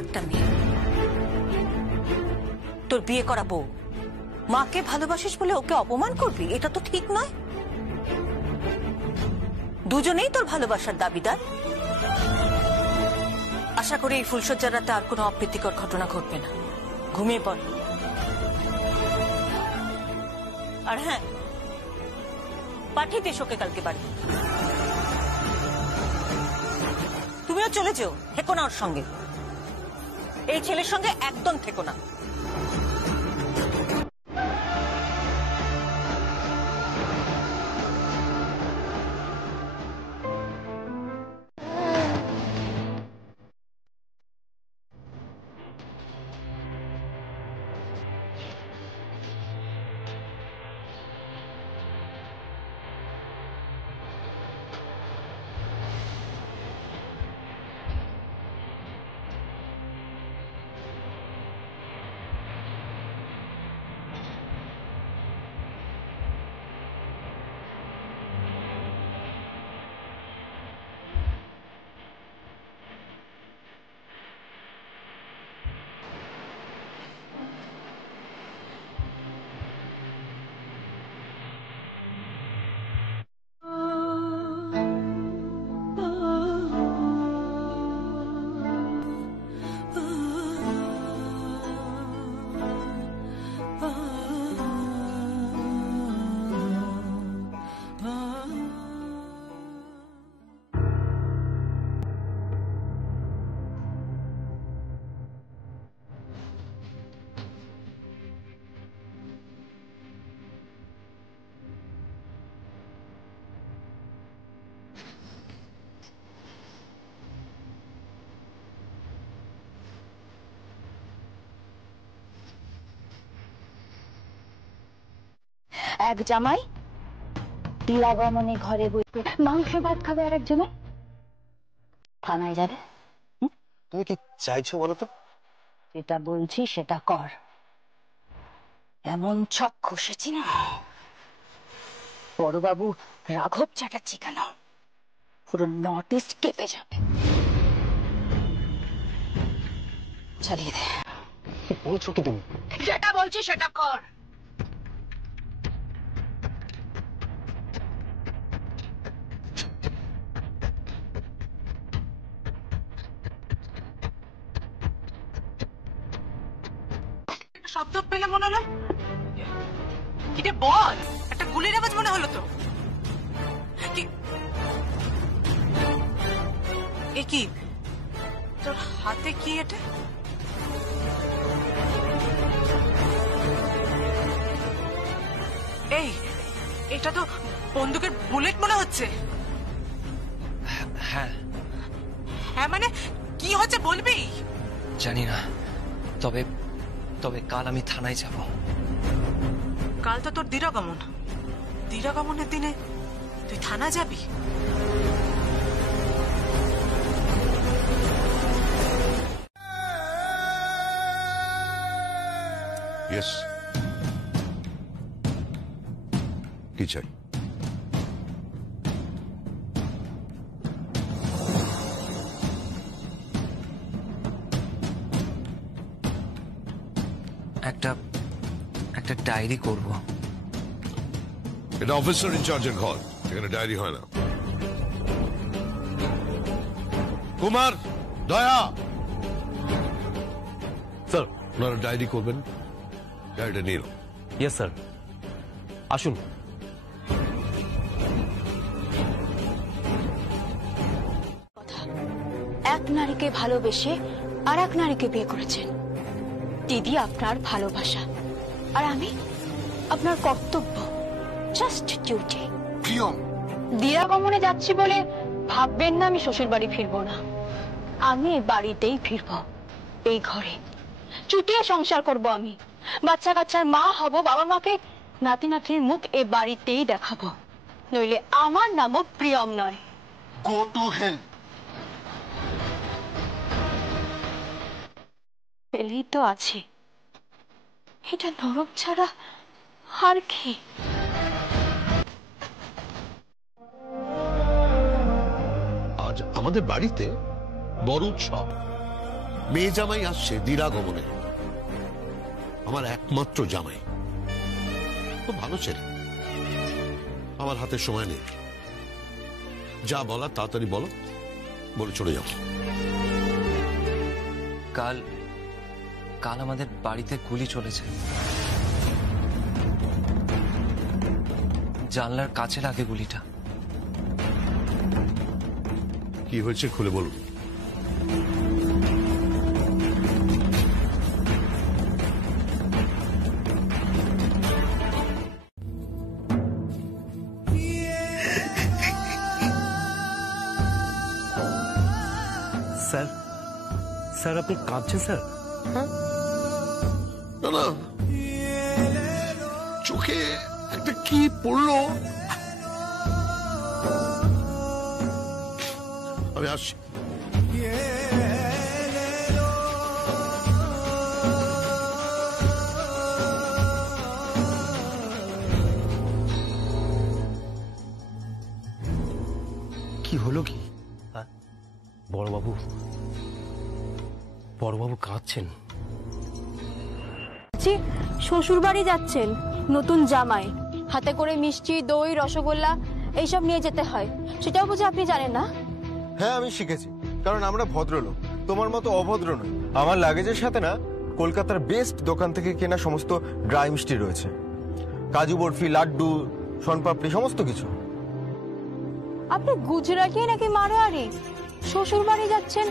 একটা মেয়ে, তোর বিয়ে করা বউ, মাকে ভালোবাসিস বলে ওকে অপমান করবি? এটা তো ঠিক নয়। দুজনেই তোর ভালোবাসার দাবিদার। আশা করি এই ফুলসজ্জার রাতে আর কোনো অপ্রীতিকর ঘটনা ঘটবে না। ঘুমিয়ে পড়। আর হ্যাঁ, পাঠিয়ে দিস ওকে কালকে বাড়ি। তুমিও চলে যেও, থেকো না ওর সঙ্গে। এই ছেলের সঙ্গে একদম থেকো না। এক জামাই দিলাগমনে ঘরে বসে মাংস ভাত খাবে, আর একজনে থানায় যাবে। তুমি কি চাইছো বলো তো? যেটা বলছি সেটা কর। এমন ছক কষেছি না বড়বাবু রাঘব চ্যাটার্জি কেন, পুরো নর্থ ইস্ট কেঁপে যাবে। চালিয়ে দে। বলছো কি তুমি? যেটা বলছি সেটা কর। শব্দ পেলে মনে হলো, কিরে বল, একটা গুলির আওয়াজ মনে হলো তো। এ কি তোর হাতে? কি এটা? এই, এটা তো বন্দুকের বুলেট মনে হচ্ছে। হ্যাঁ। হ্যাঁ মানে কি হচ্ছে বলবি? জানি না, তবে তবে কাল আমি থানায় যাব। কাল তো তোর দিরাগমন। দিরাগমনের দিনে তুই থানা যাবি? ইয়েস। কি চাই? একটা ডায়েরি করব। এটা অফিসার ইনচার্জের ঘর, এখানে ডায়েরি হয় না। কুমার, দয়া, স্যার। ওনারা ডায়েরি করবেন। ডায়েরিটা নিল। Yes sir. আসুন। এক নারীকে ভালোবেসে আর এক নারীকে বিয়ে করেছেন। দিদি আপনার ভালোবাসা, আর আমি আপনার কর্তব্য, জাস্ট ডিউটি। দিরাগমনে যাচ্ছি বলে ভাববেন না আমি শ্বশুর বাড়ি ফিরবো না। আমি বাড়িতেই ফিরবো, এই ঘরে চুটিয়ে সংসার করব। আমি বাচ্চা কাচ্চার মা হব, বাবা মাকে নাতি নাতনির মুখ এ বাড়িতেই দেখাবো, নইলে আমার নামও প্রিয়ম নয়। Go to hell. পেলেই তো আছে, এটা নরক ছাড়া আর কি? আজ আমাদের বাড়িতে বড় উৎসব। মেয়ে জামাই আসছে দিরাগমনে, আমার একমাত্র জামাই, খুব ভালো ছেলে। আমার হাতে সময় নেই, যা বলার তাড়াতাড়ি বলো, বলে চলে যাও। কাল কাল আমাদের বাড়িতে গুলি চলেছে, জানলার কাছে লাগে গুলিটা। কি হয়েছে খুলে বলুন। স্যার, স্যার আপনি কাঁদছেন স্যার? না না, চোখে একটা কি পড়লো। আমি আসছি। কি হলো কি? বড়বাবু, বড়বাবু কাঁদছেন? শ্বশুর বাড়ি যাচ্ছেন, নতুন জামাই, হাতে করে মিষ্টি, দই, রসগোল্লা এইসব নিয়ে যেতে হয়, সেটাও বুঝে আপনি জানেন না? হ্যাঁ আমি শিখেছি, কারণ আমরা ভদ্রলোক, তোমার মতো অভদ্র নই। আমার লাগেজের সাথে না কলকাতার বেস্ট দোকান থেকে কেনা সমস্ত ড্রাই মিষ্টি রয়েছে, কাজু বরফি, লাড্ডু, শনপাপড়ি, সমস্ত কিছু। আপনি গুজরাটি নাকি মারোয়ারি? শ্বশুর বাড়ি যাচ্ছেন,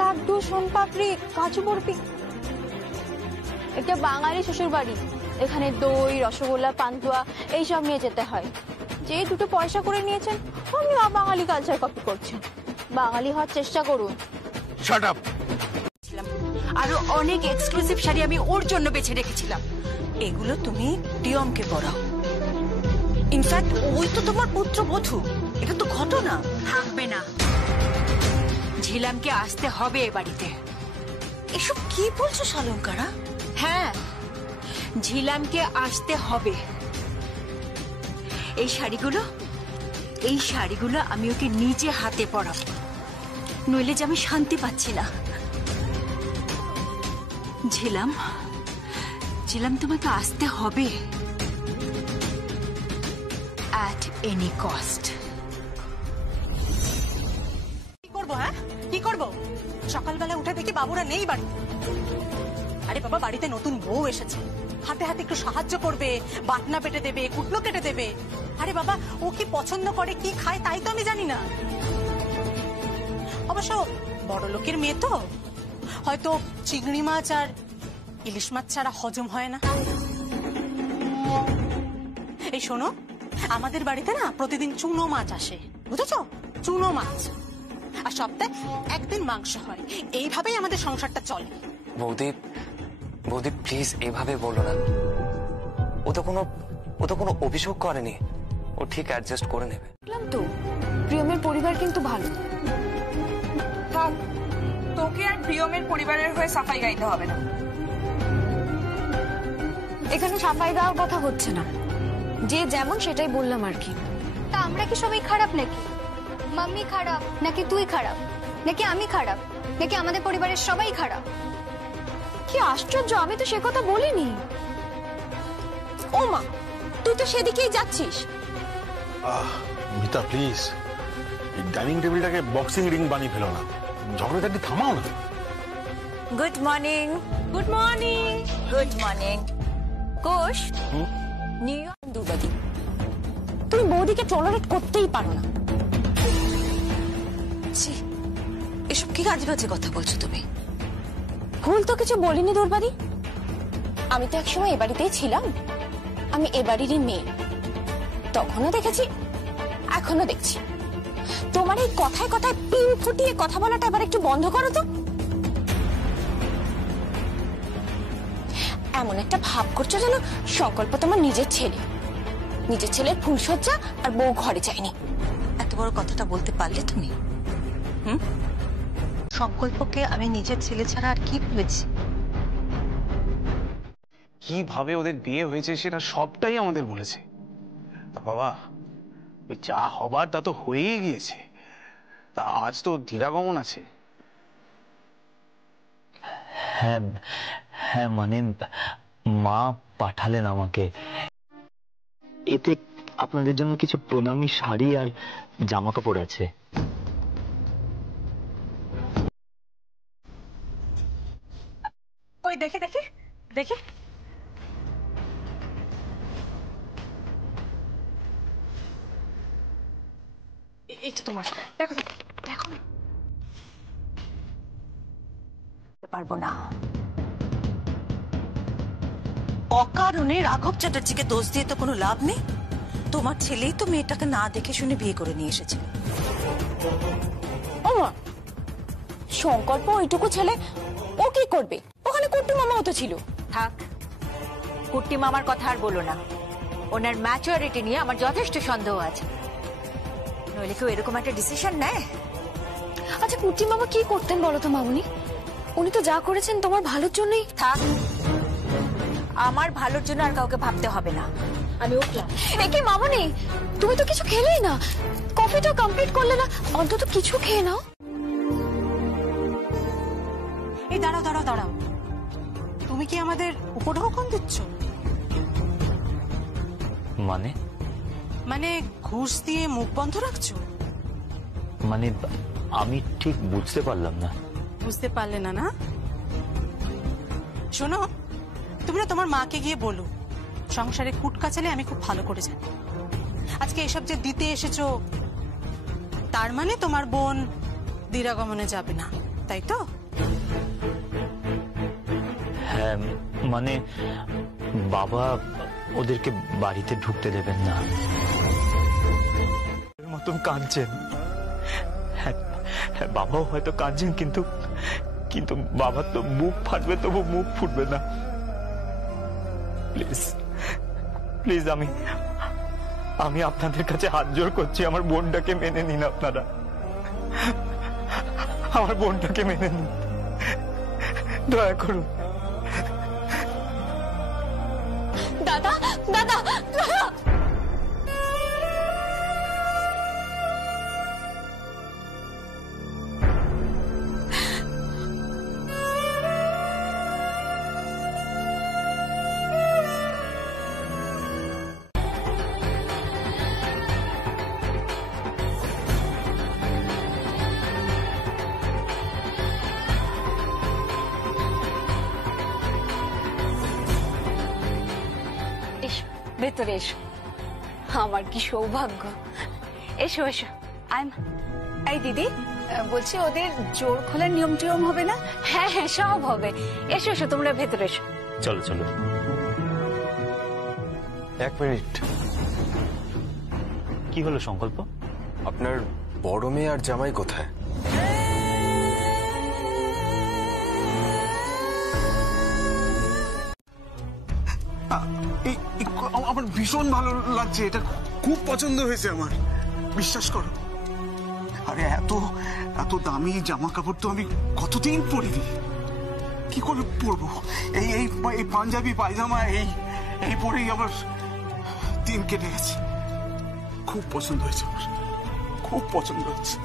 লাড্ডু, শনপাপড়ি, কাজু বরফি। এটা বাঙালি শ্বশুর বাড়ি, এখানে দই, রসগোল্লা, পান্তুয়া এইসব নিয়ে যেতে হয়। যে দুটো পয়সা করে নিয়েছেন, আপনি বাঙালি কালচার কপি করছেন। বাঙালি হওয়ার চেষ্টা করুন। Shut up. আরো অনেক এক্সক্লুসিভ শাড়ি আমি ওর জন্য বেছে রেখেছিলাম, এগুলো তুমি প্রিয়মকে পরাও। ইনফ্যাক্ট ওই তো তোমার পুত্রবধূ, এটা তো ঘটনা। থাকবে না, ঝিলামকে আসতে হবে এ বাড়িতে। এসব কি বলছো শালঙ্কারা? হ্যাঁ, ঝিলামকে আসতে হবে। এই শাড়িগুলো আমি ওকে নিজে হাতে পরাবো, নইলে যে আমি শান্তি পাচ্ছি না। ঝিলাম, তোমাকে আসতে হবে, at any cost। কি করবো? হ্যাঁ কি করবো? সকালবেলা উঠে দেখি বাবুরা নেই বাড়ি। আরে বাবা, বাড়িতে নতুন বউ এসেছে, হাতে হাতে একটু সাহায্য করবে, বাটনা পেটে দেবে, কুটনো কেটে দেবে। আরে বাবা, ও কি পছন্দ করে, কি খায়, তাই তো আমি জানি না। অবশ্য বড় লোকের মেয়ে তো, হয়তো চিংড়ি মাছ আর ইলিশ মাছ ছাড়া হজম হয় না। এই শোনো, আমাদের বাড়িতে না প্রতিদিন চুনো মাছ আসে, বুঝেছো? চুনো মাছ, আর সপ্তাহে একদিন মাংস হয়। এইভাবেই আমাদের সংসারটা চলে। বৌদি, বৌদি প্লিজ এভাবে বলো না। ও তো কোনো অভিযোগ করেনি, ও ঠিক অ্যাডজাস্ট করে নেবে। বললাম তো, প্রিয়মের পরিবার কিন্তু ভালো। থাক, তোকে আর প্রিয়মের পরিবারের হয়ে সাফাই গাইতে হবে না। এখানে সাফাই দেওয়ার কথা হচ্ছে না, যে যেমন সেটাই বললাম আর কি। তা আমরা কি সবাই খারাপ নাকি? মাম্মি খারাপ নাকি তুই খারাপ, নাকি আমি খারাপ, নাকি আমাদের পরিবারের সবাই খারাপ? কি আশ্চর্য, আমি তো সে কথা বলিনি। ও মা, তুই তো সেদিকেই যাচ্ছিস। মিতা প্লিজ, এই ডাইনিং টেবিলটাকে বক্সিং রিং বানিয়ে ফেলো না, ঝগড়াঝাটি থামাও না। Good morning. Good morning. Good morning. কোষ, নিউ ইয়র্ক দুবাদি। তুমি বৌদিকে টলারেট করতেই পারো না। এসব কি আজে বাজে কথা বলছো তুমি? ভুল তো কিছু বলিনি দুর্বাদি, আমি তো একসময় এ বাড়িতেই ছিলাম। আমি এ বাড়িরই মেয়ে, তখনও দেখেছি, এখনো দেখছি। তোমার এই কথায় কথায় পিন ফুটিয়ে কথা বলাটা এবার একটু বন্ধ করো তো। এমন একটা ভাব করছো যেন সংকল্প তোমার নিজের ছেলে, নিজের ছেলের ফুলসজ্জা আর বউ ঘরে যায়নি। এত বড় কথাটা বলতে পারলে তুমি? সংকল্পকে আমি নিজের ছেলে ছাড়া আর কি ভেবেছি? কিভাবে ওদের বিয়ে হয়েছে সেটা সবটাই আমাদের বলেছে। তা বাবা, ওই যা হবার তা তো হয়েই গিয়েছে। তা আজ তো দিরাগমন আছে। হ্যাঁ হ্যাঁ মানে মা পাঠালেন আমাকে, এতে আপনাদের জন্য কিছু প্রণামী শাড়ি আর জামা কাপড় আছে। ওই দেখে দেখে দেখে এটা তোমার, দেখো দেখো না। পারবো না। অকারণে রাঘব চ্যাটার্জিকে দোষ দিয়ে তো কোনো লাভ নেই। তোমার ছেলেই তো মেয়েটাকে না দেখে শুনে বিয়ে করে নিয়ে এসেছে। ওমা, শঙ্করপো ওইটুকু ছেলে ও কি করবে? ওখানে কুট্টি মামাও তো ছিল। থাক, কুট্টি মামার কথা আর বলো না। ওনার ম্যাচুরিটি নিয়ে আমার যথেষ্ট সন্দেহ আছে। নইলে কেউ এরকম একটা ডিসিশন নেয়? আচ্ছা, কুট্টি মামা কি করতেন বলো তো মামুনি? উনি তো যা করেছেন তোমার ভালোর জন্যই। থাক, আমার ভালোর জন্য আর কাউকে ভাবতে হবে না। আমি উঠলাম। একে মামুনি, তুমি তো কিছু খেলেই না, কফিটা কমপ্লিট করলে না, অন্তত কিছু খেয়ে নাও। এই দাঁড়াও দাঁড়াও দাঁড়াও, তুমি কি আমাদের উপঢৌকন দিচ্ছ? মানে মানে ঘুষ দিয়ে মুখ বন্ধ রাখছো? মানে আমি ঠিক বুঝতে পারলাম না। বুঝতে পারলে না? না শোনো, তুমি না তোমার মাকে গিয়ে বলো সংসারে কুটকাচালে আমি খুব ভালো করে জানি। আজকে এসব যে দিতে এসেছো, তার মানে তোমার বোন দিরাগমনে যাবে না, তাই তো? হ্যাঁ, মানে বাবা ওদেরকে বাড়িতে ঢুকতে দেবেন না। মতন কাঁদছেন, বাবাও হয়তো কাঁদছেন, কিন্তু কিন্তু বাবার তো মুখ ফাটবে, তবু মুখ ফুটবে না। প্লিজ প্লিজ, আমি আপনাদের কাছে হাত জোড় করছি, আমার বোনটাকে মেনে নিন। আপনারা আমার বোনটাকে মেনে নিন, দয়া করুন। দাদা দাদা দাদা, ভেতরে এসো। আমার কি সৌভাগ্য। এসো এসো। এই দিদি, বলছি ওদের জোর খোলার নিয়ম টিয়ম হবে না? হ্যাঁ হ্যাঁ, সব হবে। এসো এসো, তোমরা ভেতরে এসো। চলো চলো। এক মিনিট, কি হলো সংকল্প? আপনার বড় মেয়ে আর জামাই কোথায়? আমার ভীষণ ভালো লাগছে, এটা খুব পছন্দ হয়েছে আমার, বিশ্বাস করো। আরে এত এত দামি জামা কাপড় তো আমি কতদিন পরিনি, কি করে পরবো? এই এই এই পাঞ্জাবি পায়জামা এই পরেই আমার দিন কেটে গেছে। খুব পছন্দ হয়েছে আমার, খুব পছন্দ হয়েছে।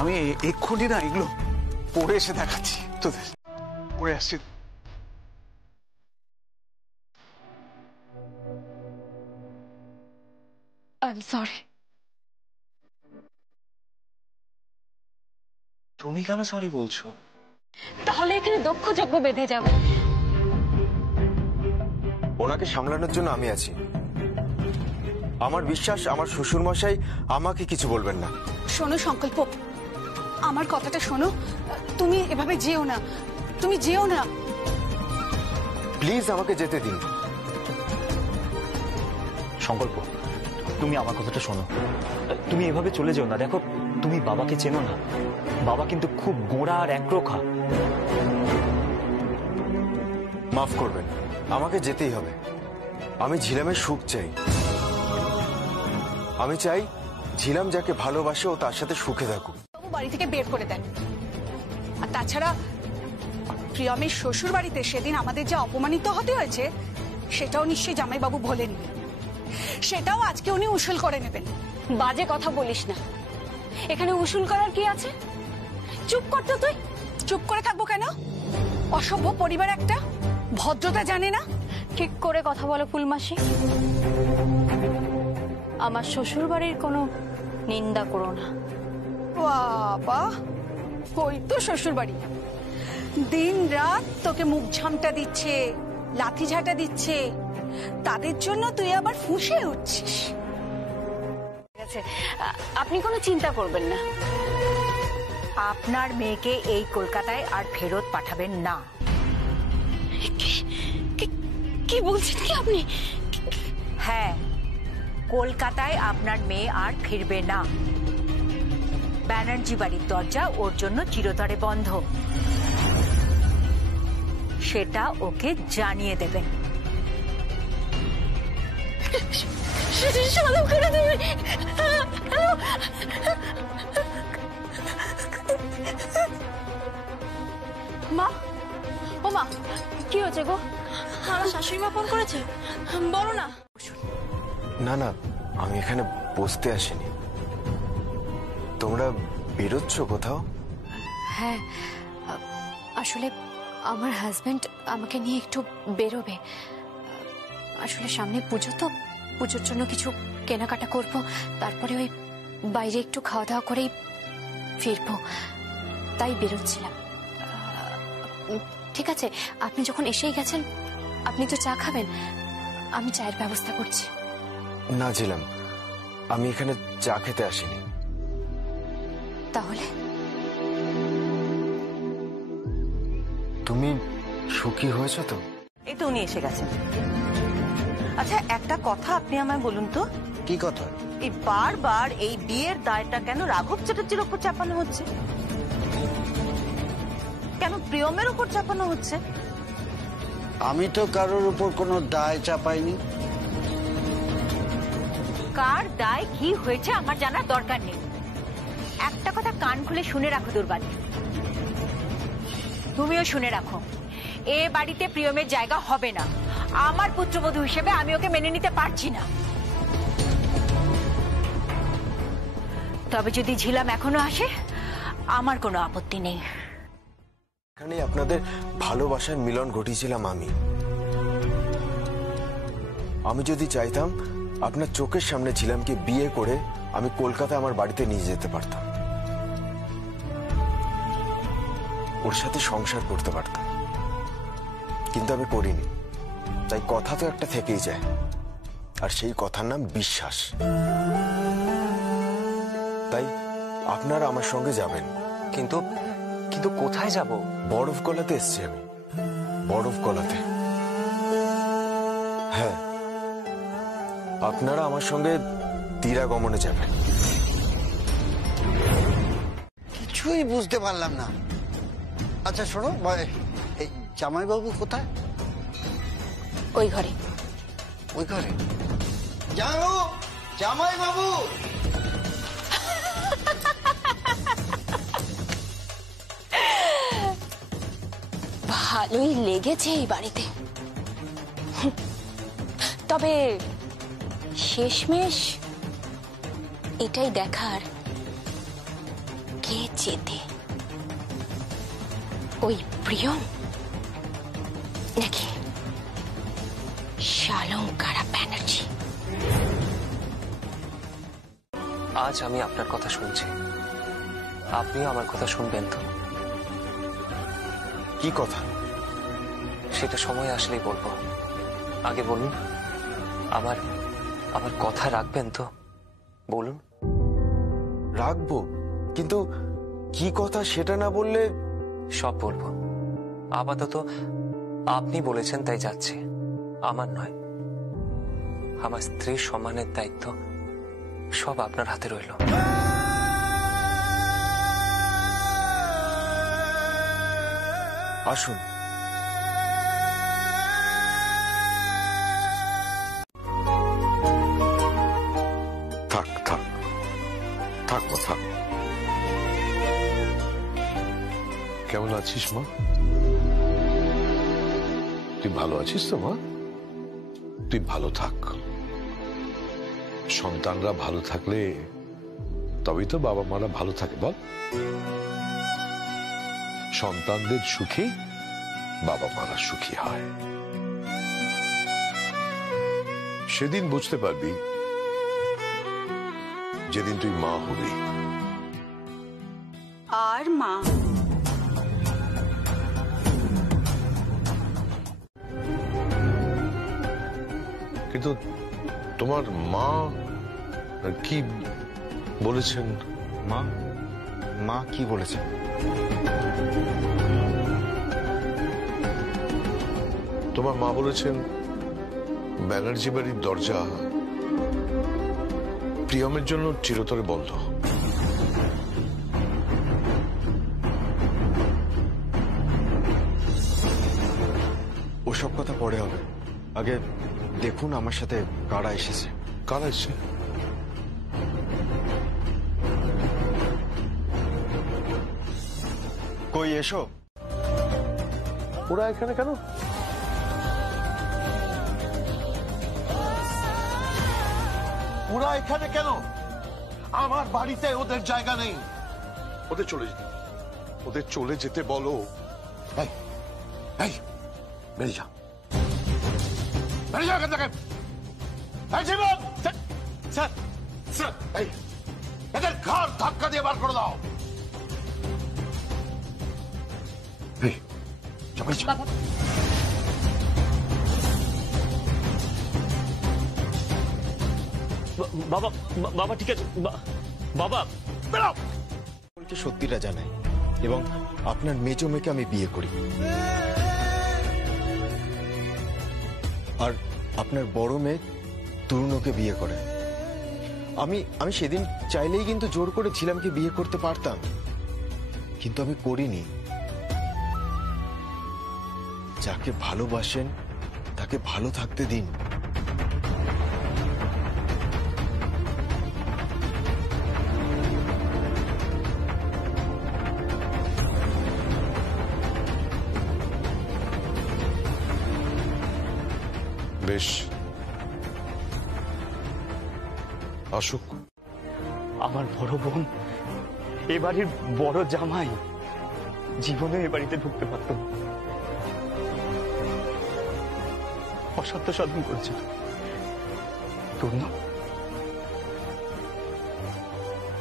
আমি এক্ষুনি না এগুলো পরে এসে দেখাচ্ছি তোদের, পরে আসছি। I'm sorry. তুমি কেন সরি বলছো? তাহলে এখানে দক্ষ যজ্ঞ বেঁধে যাবে। ওনাকে সামলানোর জন্য আমি আছি। আমার বিশ্বাস আমার শ্বশুর মশাই আমাকে কিছু বলবেন না। শোনো সংকল্প, আমার কথাটা শোনো, তুমি এভাবে যেও না, তুমি যেও না। প্লিজ আমাকে যেতে দিন। সংকল্প, তুমি আমার কথাটা শোনো, তুমি এভাবে চলে যেও না। দেখো, তুমি বাবাকে চেনো না, বাবা কিন্তু খুব গোঁড়া আর একরোখা। মাফ করবেন, আমাকে যেতেই হবে। আমি ঝিলামের সুখ চাই। আমি চাই ঝিলাম যাকে ভালোবাসে ও তার সাথে সুখে থাকুক। বাবু বাড়ি থেকে বের করে দেন। আর তাছাড়া প্রিয়মের শ্বশুর বাড়িতে সেদিন আমাদের যে অপমানিত হতে হয়েছে, সেটাও নিশ্চয়ই জামাইবাবু ভোলেননি। সেটাও আজকে উনি উসুল করে নেবেন। বাজে কথা বলিস না, এখানে উসুল করার কি আছে? চুপ কর তো তুই, চুপ করে থাকবো কেন? অসভ্য পরিবার একটা, ভদ্রতা জানে না। ঠিক করে কথা বলো ফুলমাসি। আমার শ্বশুর বাড়ির কোনো নিন্দা করো না। বাবা, ওই তো শ্বশুর বাড়ি, দিন রাত তোকে মুখ ঝামটা দিচ্ছে, লাথি ঝাঁটা দিচ্ছে, তাদের জন্য তুই আবার ফুঁসে উঠছিস। ঠিক আছে, আপনি কোনো চিন্তা করবেন না। আপনার মেয়েকে এই কলকাতায় আর ফেরত পাঠাবেন না। কি বলছেন কি আপনি? হ্যাঁ, কলকাতায় আপনার মেয়ে আর ফিরবে না। ব্যানার্জি বাড়ির দরজা ওর জন্য চিরতরে বন্ধ, সেটা ওকে জানিয়ে দেবেন। মা, ও মা, কি হয়েছে গো? আমার শাশুড়ি মা ফোন করেছে, বলো না। না না, আমি এখানে বসতে আসিনি। তোমরা বেরোচ্ছ কোথাও? হ্যাঁ, আসলে আমার হাজবেন্ড আমাকে নিয়ে একটু বেরোবে। আসলে সামনে পুজো, তো পুজোর জন্য কিছু কেনাকাটা করব, তারপরে ওই বাইরে একটু খাওয়া দাওয়া করেই ফিরবো, তাই বেরোচ্ছিলাম। ঠিক আছে, আপনি যখন এসেই গেছেন, আপনি তো চা খাবেন, আমি চায়ের ব্যবস্থা করছি। না ছিলাম, আমি এখানে চা খেতে আসিনি। তাহলে তুমি সুখী হয়েছ তো? এই তো উনি এসে গেছেন। আচ্ছা, একটা কথা আপনি আমায় বলুন তো। কি কথা? এই বারবার এই বিয়ের দায়টা কেন রাঘব চ্যাটার্জির উপর চাপানো হচ্ছে? কেন প্রিয়মের উপর চাপানো হচ্ছে? আমি তো কারোর উপর কোনো দায় চাপাইনি। কার দায় কি হয়েছে আমার জানার দরকার নেই। একটা কথা কান খুলে শুনে রাখো দুর্বাদী, তুমিও শুনে রাখো, এ বাড়িতে প্রিয়মের জায়গা হবে না। আমার পুত্রবধূ হিসেবে আমি ওকে মেনে নিতে পারছি না। তবে যদি ঝিলাম এখনো আসে, আমার কোনো আপত্তি নেই। এখানে আপনাদের ভালোবাসার মিলন ঘটিয়েছিলাম আমি যদি চাইতাম, আপনার চোখের সামনে ঝিলামকে বিয়ে করে আমি কলকাতা আমার বাড়িতে নিয়ে যেতে পারতাম, ওর সাথে সংসার করতে পারতাম, কিন্তু আমি করিনি। তাই কথা তো একটা থেকেই যায়, আর সেই কথার নাম বিশ্বাস। তাই আপনারা আমার সঙ্গে যাবেন। কিন্তু কিন্তু কোথায় যাব? বরফ গলাতে এসছি আমি, বরফ গলাতে। হ্যাঁ, আপনারা আমার সঙ্গে তীরাগমনে যাবেন। কিছুই বুঝতে পারলাম না। আচ্ছা শোনো, এই জামাইবাবু কোথায়? ওই ঘরে। ওই ঘরে? জামাইবাবু, জামাইবাবু! ভালোই লেগেছে এই বাড়িতে, তবে শেষমেশ এটাই দেখার কে জেতে, ওই প্রিয়ম নাকি শালঙ্কারা ব্যানার্জি। আজ আমি আপনার কথা শুনছি, আপনিও আমার কথা শুনবেন তো? কি কথা? সেটা সময় আসলেই বলবো। আগে বলুন, আমার আমার কথা রাখবেন তো? বলুন। রাখবো, কিন্তু কি কথা সেটা না বললে? সব বলবো। আপাতত আপনি বলেছেন তাই যাচ্ছে, আমার নয়। আমার স্ত্রীর সম্মানের দায়িত্ব সব আপনার হাতে রইল। আসুন। থাক থাক থাক মা, থাক। কেমন আছিস মা? তুই ভালো আছিস তো মা? তুই ভালো থাক। সন্তানরা ভালো থাকলে তবেই তো বাবা মারা ভালো থাকে, বল? সন্তানদের সুখে বাবা মারা সুখী হয়। সেদিন বুঝতে পারবি যেদিন তুই মা হবি। আর মা কিন্তু তোমার মা কি বলেছেন? মা মা কি বলেছে? তোমার মা বলেছেন ব্যানার্জি বাড়ির দরজা প্রিয়মের জন্য চিরতরে বন্ধ। ওসব কথা পরে হবে, আগে দেখুন আমার সাথে কারা এসেছে। কারা এসেছে? কই এসো। ওরা এখানে কেন? ওরা এখানে কেন? আমার বাড়িতে ওদের জায়গা নেই। ওদের চলে যেতে, ওদের চলে যেতে বলো। এই, এই, বেরিয়ে যা, বেরিয়ে যা এখান থেকে। এই জীবন, স্যার, স্যার, এই, এদের ঘাড় ধাক্কা দিয়ে বার করে দাও। এই, যা, বেরিয়ে যা। বাবা, বাবা ঠিক আছে বাবা, বেরাও। সত্যিটা জানাই এবং আপনার মেজো মেয়েকে আমি বিয়ে করি, আর আপনার বড় মেয়ে তরুণকে বিয়ে করে। আমি সেদিন চাইলেই কিন্তু জোর করে ঝিলামকে বিয়ে করতে পারতাম, কিন্তু আমি করিনি। যাকে ভালোবাসেন তাকে ভালো থাকতে দিন। বেশ, আসুক। আমার বড় বোন এ বাড়ির বড় জামাই, জীবনে এ বাড়িতে ঢুকতে পারত না। অসাধ্য সাধন করেছিল। তূর্ণ,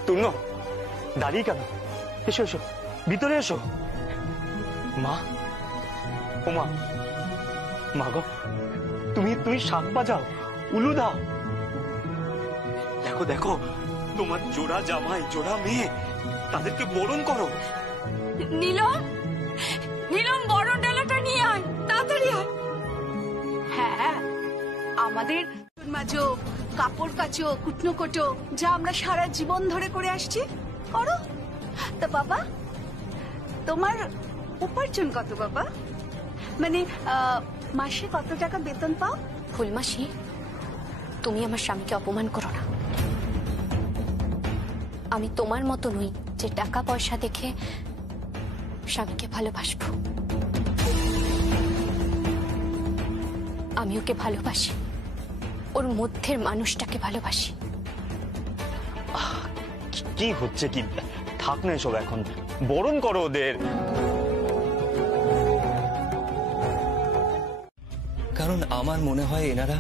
তূর্ণ, দাঁড়িয়ে কেন? এসো এসো, ভিতরে এসো। মা, ও মা, মা গো, তুমি শাক বাজাও, উলু দাও। দেখো দেখো, তোমার জোড়া জামাই, জোড়া মেয়ে, তাদেরকে বরণ করো। নীলম, নীলম বরণ ডালাটা নিয়ে আয়, তাড়াতাড়ি আয়। হ্যাঁ, আমাদের মাঝো কাপড় কাচো, কুটনো কোটো, যা আমরা সারা জীবন ধরে করে আসছি, করো। তা বাবা, তোমার উপার্জন কত বাবা? মানে মাসে কত টাকা বেতন পাও? ফুলমাসি, তুমি আমার স্বামীকে অপমান করো না। আমি তোমার মতো নই যে টাকা পয়সা দেখে স্বামীকে ভালোবাসবো। আমি ওকে ভালোবাসি, ওর মধ্যের মানুষটাকে ভালোবাসি। কি হচ্ছে কি? থাক না এসব, এখন বরণ করো ওদের। কারণ আমার মনে হয় এনারা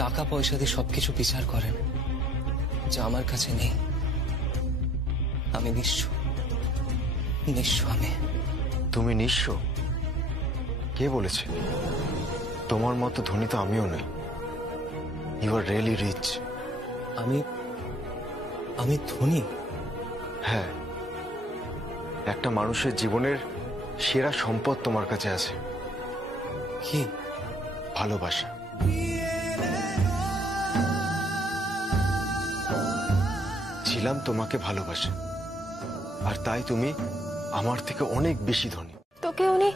টাকা পয়সা দিয়ে সবকিছু বিচার করেন, যা আমার কাছে নেই। আমি নিঃস্ব, নিঃস্ব আমি। তুমি নিঃস্ব? কে বলেছে? তোমার মতো ধনী তো আমিও নই। You are really rich. আমি ধনী? হ্যাঁ, একটা মানুষের জীবনের সেরা সম্পদ তোমার কাছে আছে। কি? ভালোবাসা। ছিলাম তোমাকে ভালোবাসে, আর তাই তুমি আমার থেকে অনেক বেশি ধনী। তোকে উনি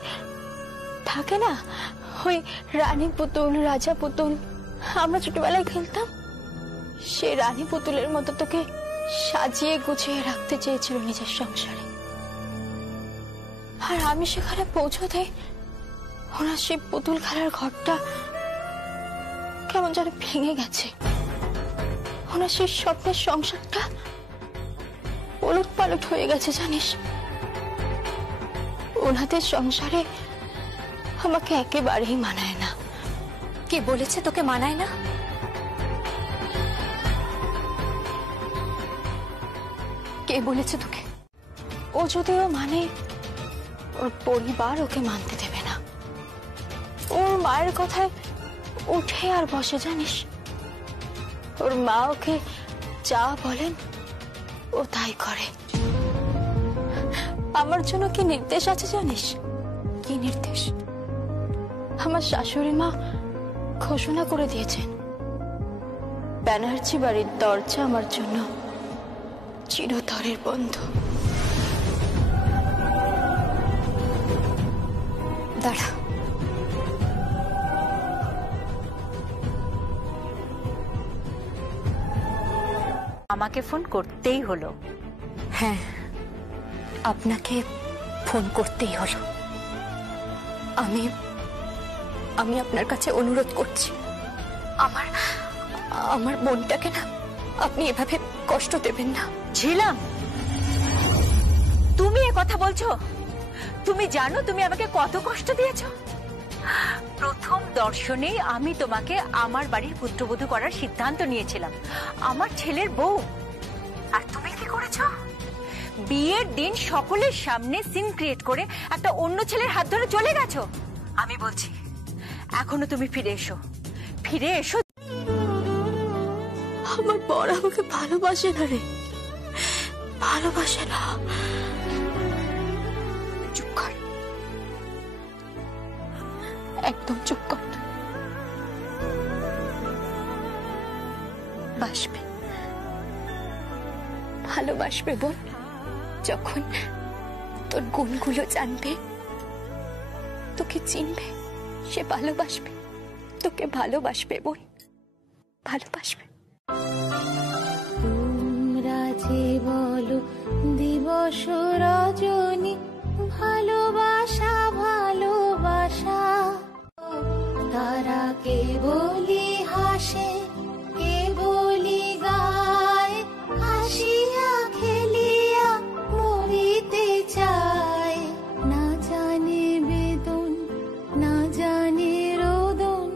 থাকে না, ওই রানী পুতুল, রাজা পুতুল আমরা ছোটবেলায় খেলতাম, সে রানী পুতুলের মতো তোকে সাজিয়ে গুছিয়ে রাখতে চেয়েছিল নিজের সংসারে। আর আমি সেখানে পৌঁছতে ওনার সেই পুতুল খেলার ঘরটা কেমন যেন ভেঙে গেছে। ওনার সেই স্বপ্নের সংসারটা ওলট পালট হয়ে গেছে জানিস। ওনাদের সংসারে আমাকে একেবারেই মানায় না। কে বলেছে তোকে মানায় না? কে বলেছে তোকে? ও যদিও মানে, ওর পরিবার ওকে মানতে দেবে না। ওর মায়ের কথায় উঠে আর বসে, জানিস? ওর মা ওকে যা বলেন ও তাই করে। আমার জন্য কি নির্দেশ আছে জানিস? কি নির্দেশ? আমার শাশুড়ি মা ঘোষণা করে দিয়েছেন, ব্যানার্জি বাড়ির দরজা আমার জন্য চিরতরের বন্ধ। দাঁড়া, আমাকে ফোন করতেই হলো। হ্যাঁ, আপনাকে ফোন করতেই হলো। আমি আপনার কাছে অনুরোধ করছি, আমার বোনটাকে না আপনি এভাবে কষ্ট দেবেন না। ছিলাম, তুমি এ কথা বলছো? তুমি জানো তুমি আমাকে কত কষ্ট দিয়েছো? প্রথম দর্শনেই আমি তোমাকে আমার বাড়ির পুত্রবধূ করার সিদ্ধান্ত নিয়েছিলাম, আমার ছেলের বউ। আর তুমি কি করেছো? বিয়ের দিন সকলের সামনে সিন ক্রিয়েট করে একটা অন্য ছেলের হাত ধরে চলে গেছো। আমি বলছি এখনো তুমি ফিরে এসো, ফিরে এসো। আমার বর আমাকে ভালোবাসে না রে, ভালোবাসে না। চুপ কর, একদম চুপ কর। বাসবে, ভালোবাসবে বোন। যখন তোর গুণগুলো জানবে, তোকে চিনবে, সে ভালোবাসবে, তোকে ভালোবাসবে বোন, ভালোবাসবে। তোমরা যে বলো দিবস রজনী, ভালোবাসা ভালোবাসা, তারা কে বলি হাসে, কে বলি গায়, হাসিয়া খেলিয়া মরিতে চায়। না জানে বেদন, না জানে রোদন,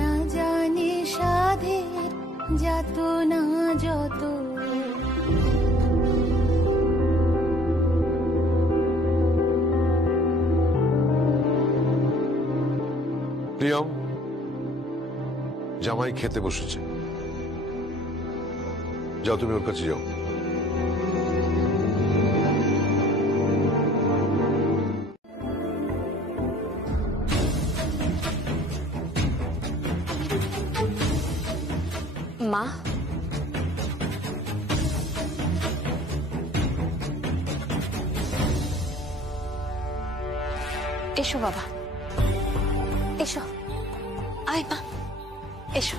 না জানে সাধের যত না যত। প্রিয়ম, জামাই খেতে বসেছে, যাও তুমি ওর কাছে যাও। মা, এসো বাবা, এসো। আয় মা, এসো।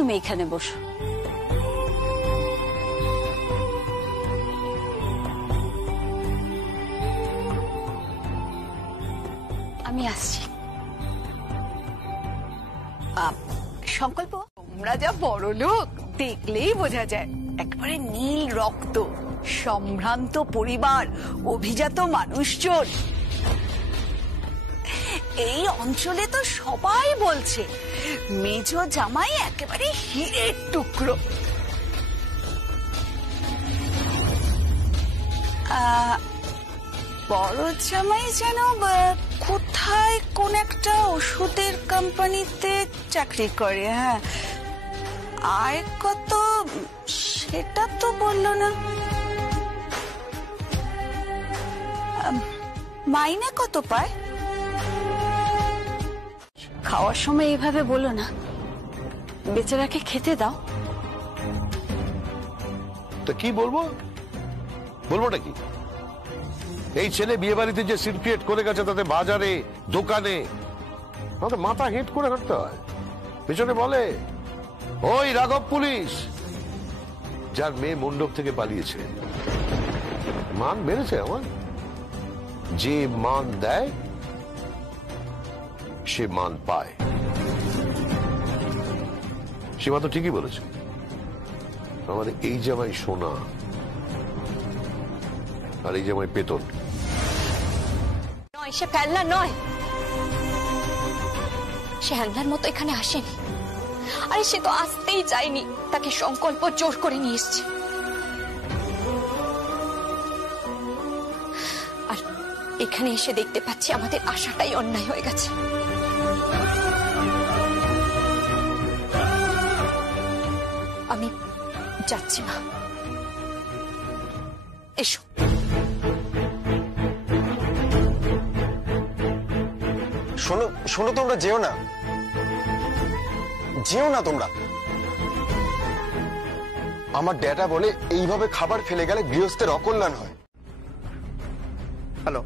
তুমি এখানে বসো। আমি আসছি। সংকল্প, তোমরা যা বড় লোক দেখলেই বোঝা যায়। একবারে নীল রক্ত, সম্ভ্রান্ত পরিবার, অভিজাত মানুষজন। এই অঞ্চলে তো সবাই বলছে মেজ জামাই একেবারে হীরের টুকরো। বড় জামাই যেন কোথায় কোন একটা ওষুধের কোম্পানিতে চাকরি করে। হ্যাঁ, আয় কত সেটা তো বললো না। মাইনে কত পায়? খাওয়ার সময় এইভাবে বলো না, বেচারাকে খেতে দাও। তা কি বলবো, বলবোটা কি? এই ছেলে বিয়ে বাড়িতে যে সিন ক্রিয়েট করে গেছে, তাতে বাজারে দোকানে আমাদের মাথা হেঁট করে হাঁটতে হয়। পেছনে বলে ওই রাঘব পুলিশ, যার মেয়ে মণ্ডপ থেকে পালিয়েছে। মান বেড়েছে আমার। যে মান দেয় সে মান পায়। সীমা তো ঠিকই বলেছে, আমার এই জামাই সোনা আর এই জামাই পেতন নয়, সে ফেলনা নয়। সে হ্যাংলার মতো এখানে আসেনি। আরে সে তো আসতেই চায়নি, তাকে সংকল্প জোর করে নিয়ে এসছে। আর এখানে এসে দেখতে পাচ্ছি আমাদের আশাটাই অন্যায় হয়ে গেছে। আমি যাচ্ছি মা, এসো। শোনো শোনো, তোমরা যেও না, যেও না তোমরা। আমার ড্যাডা বলে এইভাবে খাবার ফেলে গেলে গৃহস্থের অকল্যাণ হয়। Hello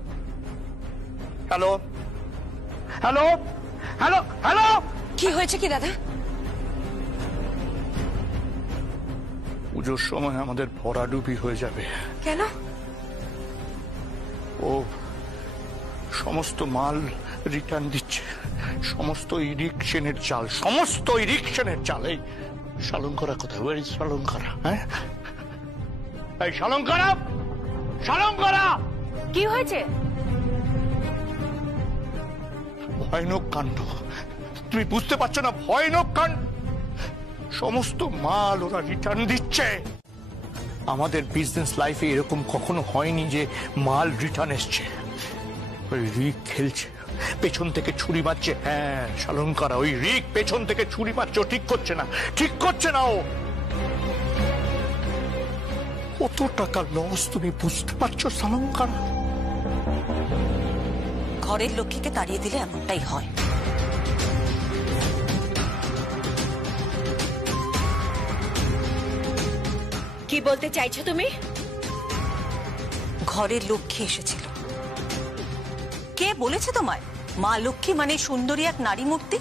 hello hello hello hello, কি হয়েছে কি দাদা? পুজোর সময় আমাদের ভরাডুবি হয়ে যাবে। কেন? ও সমস্ত মাল রিটার্ন দিচ্ছে, সমস্ত ইরিকশনের চাল, সমস্ত ইরিকশনের চাল। এই শালঙ্করা কোথায়? Where is Shalankara? হ্যাঁ, এই শালঙ্করা, শালঙ্করা, কি হয়েছে? ভয়ানক কাণ্ড, তুমি বুঝতে পারছো না? ভয়ানক কাণ্ড, সমস্ত মাল ওরা রিটার্ন দিচ্ছে। আমাদের বিজনেস লাইফে এরকম কখনো হয়নি যে মাল রিটার্ন এসছে। ওই রিক খেলছে, পেছন থেকে ছুরি মারছে। হ্যাঁ শালঙ্করা, ওই রিক পেছন থেকে ছুরি মারছে। ঠিক করছে না, ঠিক করছে না। ও কত টাকা লস তুমি বুঝতে পারছো শালঙ্করা? ঘরের লক্ষ্মীকে তাড়িয়ে দিলে এমনটাই হয়। কি বলতে চাইছো তুমি? ঘরের লক্ষ্মী এসেছিল। কে বলেছে তোমায় মা লক্ষ্মী মানে সুন্দরী এক নারী মূর্তি?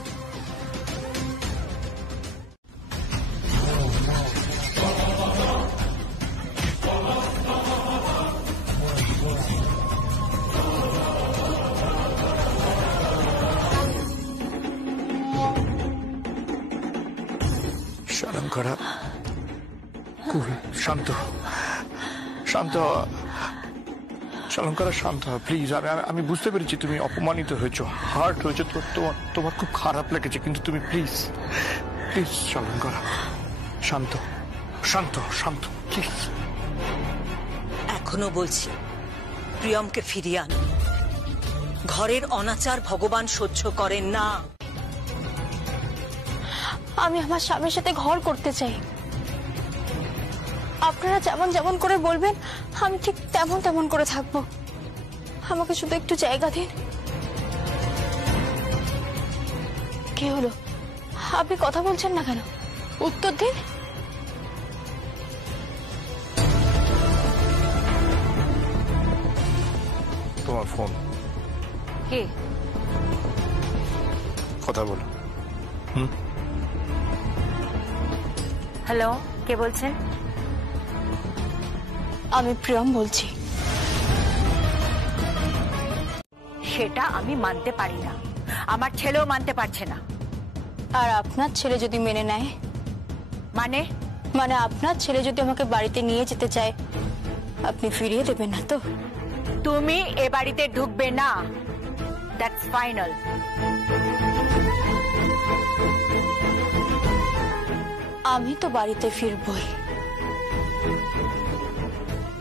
শালঙ্করা, কুল, শান্ত, শান্ত। শালঙ্করা শান্ত, প্লিজ। আমি বুঝতে পেরেছি তুমি অপমানিত হয়েছো, হার্ট হয়েছে, তোমার খুব খারাপ লেগেছে, কিন্তু তুমি প্লিজ প্লিজ শালঙ্করা শান্ত, শান্ত, শান্ত, প্লিজ। এখনো বলছি প্রিয়মকে ফিরিয়ে আনো। ঘরের অনাচার ভগবান সহ্য করেন না। আমি আমার স্বামীর সাথে ঘর করতে চাই। আপনারা যেমন যেমন করে বলবেন আমি ঠিক তেমন তেমন করে থাকবো। আমাকে শুধু একটু জায়গা দিন। কি হলো, আপনি কথা বলছেন না কেন? উত্তর দিন। তোমার ফোন। কে? কথা বলো। হ্যালো, কে বলছেন? আমি প্রিয়ম বলছি। সেটা আমি মানতে পারি না, আমার ছেলেও মানতে পারছে না। আর আপনার ছেলে যদি মেনে নেয়? মানে? মানে আপনার ছেলে যদি আমাকে বাড়িতে নিয়ে যেতে চায়, আপনি ফিরিয়ে দেবেন না তো? তুমি এ বাড়িতে ঢুকবে না, দ্যাটস ফাইনাল। আমি তো বাড়িতে ফিরবই,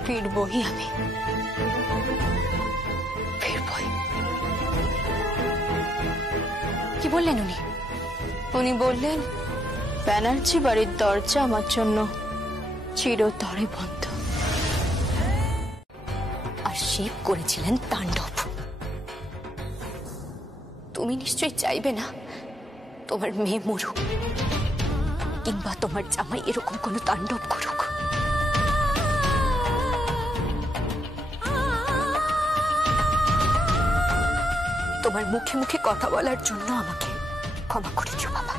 ফিরবই আমি, ফিরবই। কি বললেন উনি? উনি বললেন ব্যানার্জি বাড়ির দরজা আমার জন্য চিরতরে বন্ধ। আর শিব করেছিলেন তাণ্ডব। তুমি নিশ্চয়ই চাইবে না তোমার মেয়ে মরুক, কিংবা তোমার জামাই এরকম কোনো তাণ্ডব করুক। তোমার মুখে মুখে কথা বলার জন্য আমাকে ক্ষমা করে দিও বাবা,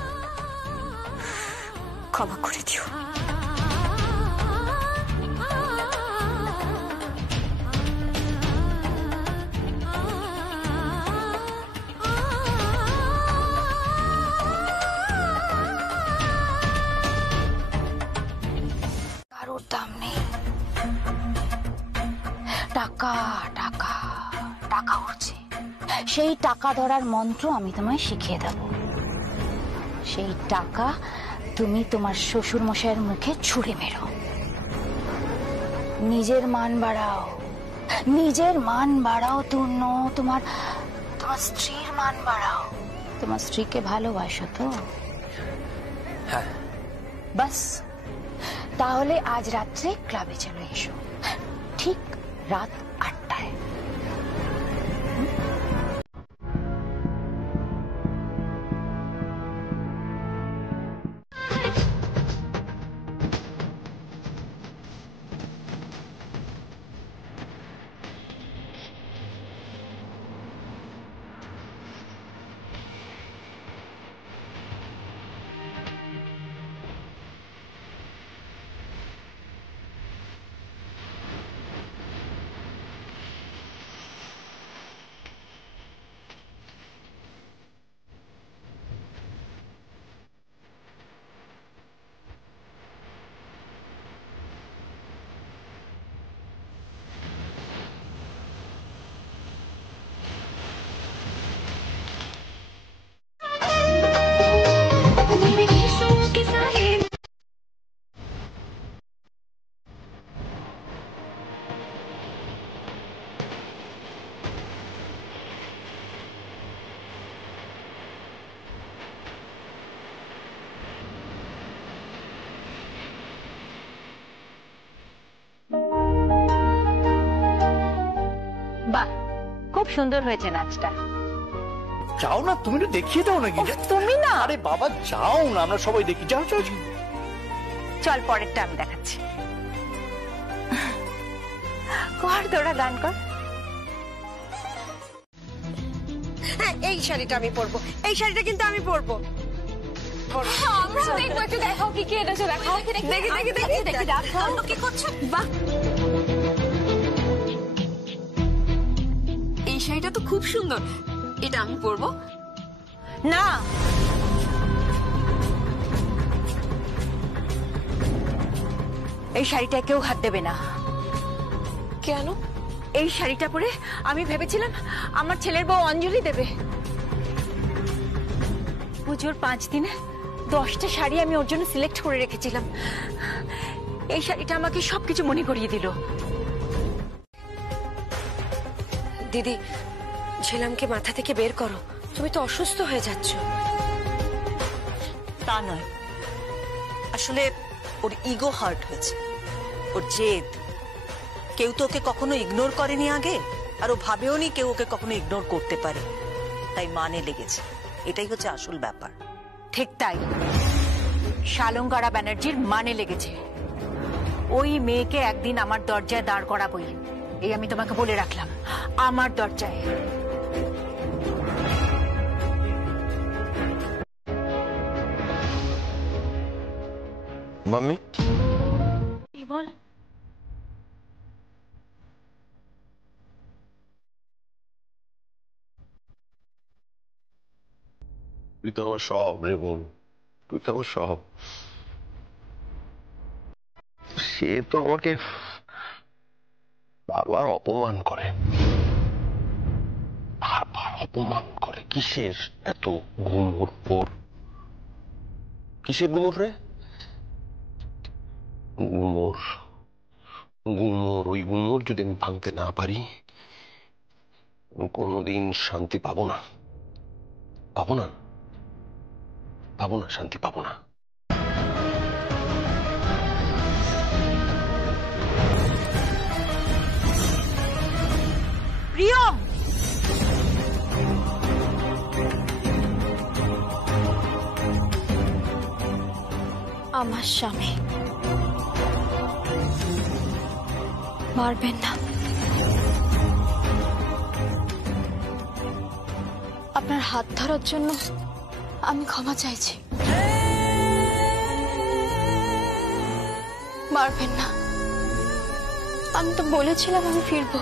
ক্ষমা করে দিও। টাকা টাকা টাকা উঠছে, সেই টাকা ধরার মন্ত্র আমি তোমায় শিখিয়ে দেব। সেই টাকা তুমি তোমার শ্বশুর মশাইয়ের মুখে ছুঁড়ে মেরো। নিজের মান বাড়াও, নিজের মান বাড়াও তূর্ণ, তোমার তোমার স্ত্রীর মান বাড়াও। তোমার স্ত্রীকে ভালোবাসো তো? হ্যাঁ। বাস, তাহলে আজ রাত্রে ক্লাবে চলে এসো, ঠিক রাত 8টায়। বাহ, খুব সুন্দর হয়েছে নাচটা। যাও না, তুমি তো দেখিয়ে দাও নাকি। তুমি না, আরে বাবা যাও না, আমরা সবাই দেখি। যাও যাও। চল পরেরটা আমি দেখাচ্ছি। কর তোরা, গান কর। এই শাড়িটা আমি পরবো, এই শাড়িটা কিন্তু আমি পরবো। আমরা দেখবো, একটু দেখাও কি কি এনেছো, দেখাও। দেখি দেখি দেখি দেখি, দেখাও কি করছো। বাহ, এই শাড়িটা তো খুব সুন্দর, এটা আমি পরবো। না, এই শাড়িটা কেউ হাত দেবে না। কেন? এই শাড়িটা পরে আমি ভেবেছিলাম আমার ছেলের বউ অঞ্জলি দেবে। পুজোর 5 দিনে 10টা শাড়ি আমি ওর জন্য সিলেক্ট করে রেখেছিলাম। এই শাড়িটা আমাকে সবকিছু মনে করিয়ে দিল। দিদি, ঝেলামকে মাথা থেকে বের করো, তুমি তো অসুস্থ হয়ে যাচ্ছ। তা নয়, আসলে ওর ইগো হার্ট হয়েছে, ওর জেদ। কেউ তো ওকে কখনো ইগনোর করেনি আগে, আর ও ভাবেও নি কেউ ওকে কখনো ইগনোর করতে পারে, তাই মানে লেগেছে। এটাই হচ্ছে আসল ব্যাপার। ঠিক তাই, শালঙ্কারা ব্যানার্জির মানে লেগেছে। ওই মেয়েকে একদিন আমার দরজায় দাঁড় করাবই, এই আমি তোমাকে বলে রাখলাম। আমার দরজায়। মাম্মি, বল। তুই তো আমার সব রে বোন, তুই তো আমার সব। সে তো আমাকে বারবার অপমান করে, বারবার অপমান করে। কিসের এত গুমর পর? কিসের গুমর রে? গুমর, গুমর। ওই গুমর যদি আমি ভাঙতে না পারি, কোনোদিন শান্তি পাবো না, পাবো না, পাবো না, শান্তি পাবো না। প্রিয়ম, আমার স্বামী, মারবেন না। আপনার হাত ধরার জন্য আমি ক্ষমা চাইছি। মারবেন না, আমি তো বলেছিলাম আমি ফিরবো।